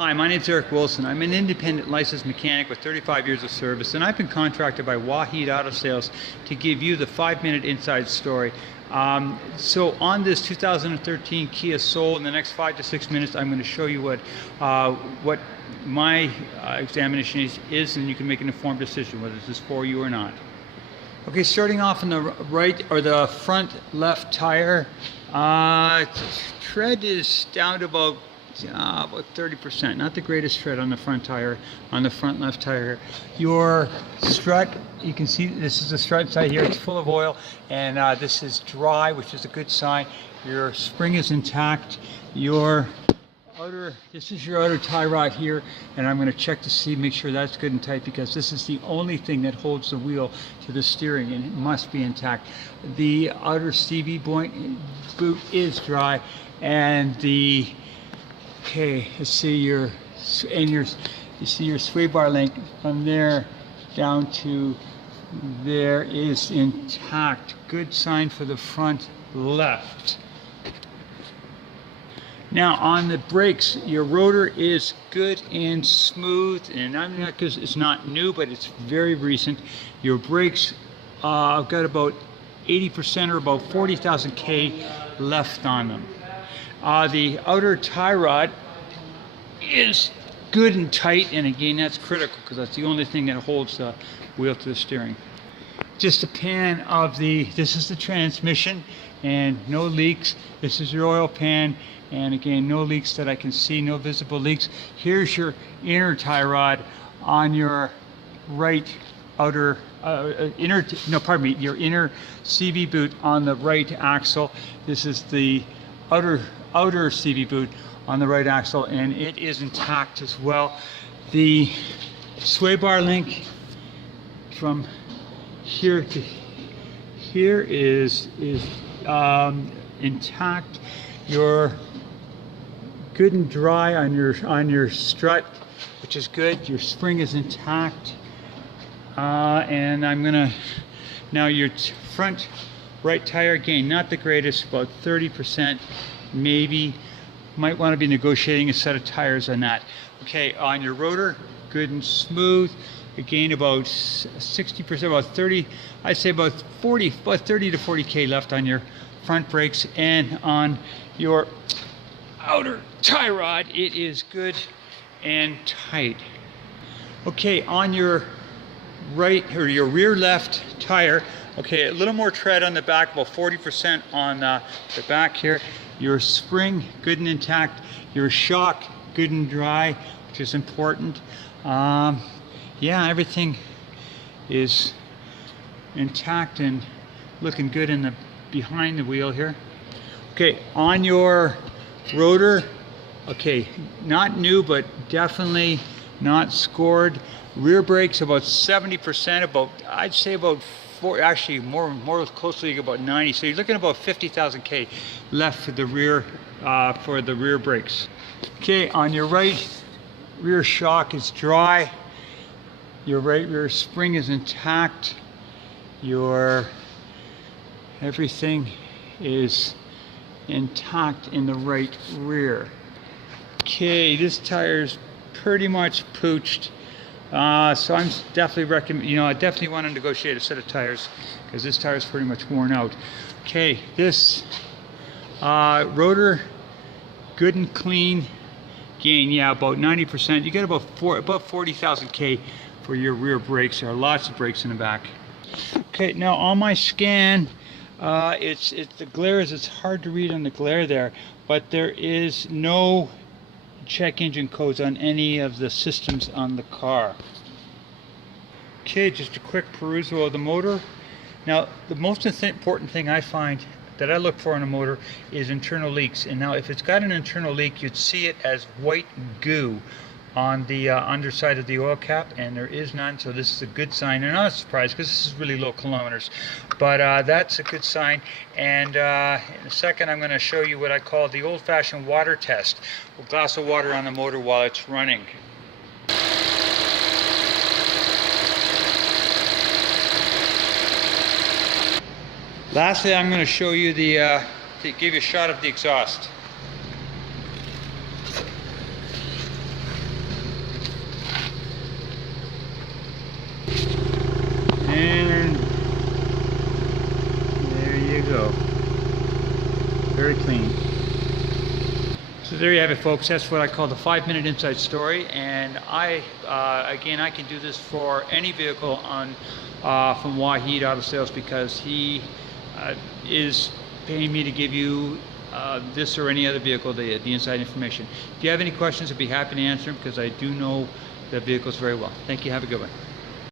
Hi, my name is Eric Wilson. I'm an independent licensed mechanic with 35 years of service, and I've been contracted by WAS00003 Auto Sales to give you the 5-minute inside story. So on this 2013 Kia Soul, in the next 5 to 6 minutes, I'm going to show you what my examination is, and you can make an informed decision whether this is for you or not. Okay, starting off on the right or the front left tire, tread is down to about 30%. Not the greatest tread on the front tire, on the front left tire. Your strut, you can see this is the strut side here. It's full of oil, and this is dry, which is a good sign. Your spring is intact. This is your outer tie rod here, and I'm going to check to see, make sure that's good and tight, because this is the only thing that holds the wheel to the steering, and it must be intact. The outer CV boot is dry, and okay, you see your sway bar link from there down to there is intact. Good sign for the front left. Now on the brakes, your rotor is good and smooth, and I'm not, because it's not new, but it's very recent. Your brakes, I've got about 80% or about 40,000 K left on them. The outer tie rod is good and tight, and again, that's critical because that's the only thing that holds the wheel to the steering. Just a pan of this is the transmission, and no leaks. This is your oil pan, and again, no leaks that I can see, no visible leaks. Here's your inner tie rod on your right outer your inner CV boot on the right axle. This is the outer CV boot on the right axle, and it is intact as well. The sway bar link from here to here is intact. You're good and dry on your strut, which is good. Your spring is intact, and I'm gonna now your front right tire, again, not the greatest, about 30%, maybe. Might want to be negotiating a set of tires on that. Okay, on your rotor, good and smooth. Again, about 60%, about 30, I'd say about 30 to 40 K left on your front brakes, and on your outer tie rod, it is good and tight. Okay, on your right or your rear left tire, okay, a little more tread on the back, about 40% on the back here. Your spring good and intact. Your shock good and dry, which is important. Yeah, everything is intact and looking good in the behind the wheel here. Okay, on your rotor, okay, not new, but definitely not scored. Rear brakes about 70%, about, I'd say about actually more closely about 90. So you're looking at about 50,000 K left for the rear brakes. Okay, on your right rear shock is dry. Your right rear spring is intact. Everything is intact in the right rear. Okay, this tire is pretty much pooched. So I'm definitely I definitely want to negotiate a set of tires, because this tire is pretty much worn out. Okay, this rotor, good and clean. Gain, yeah, about 90%. You get about 40,000 K for your rear brakes. There are lots of brakes in the back. Okay, now on my scan, the glare it's hard to read on the glare there, but there is no check engine codes on any of the systems on the car. Okay, just a quick perusal of the motor. Now, the most important thing I find that I look for in a motor is internal leaks. And now, if it's got an internal leak, you'd see it as white goo on the underside of the oil cap, and there is none, so this is a good sign. And I'm not surprised, because this is really low kilometers, but that's a good sign. And in a second, I'm going to show you what I call the old-fashioned water test. A glass of water on the motor while it's running. Lastly, I'm going to show you to give you a shot of the exhaust. go. Very clean. So there you have it, folks. That's what I call the 5-minute inside story. And again, I can do this for any vehicle on from Wahid Auto Sales, because he is paying me to give you this or any other vehicle the inside information. If you have any questions, I'd be happy to answer them, because I do know the vehicles very well. Thank you. Have a good one.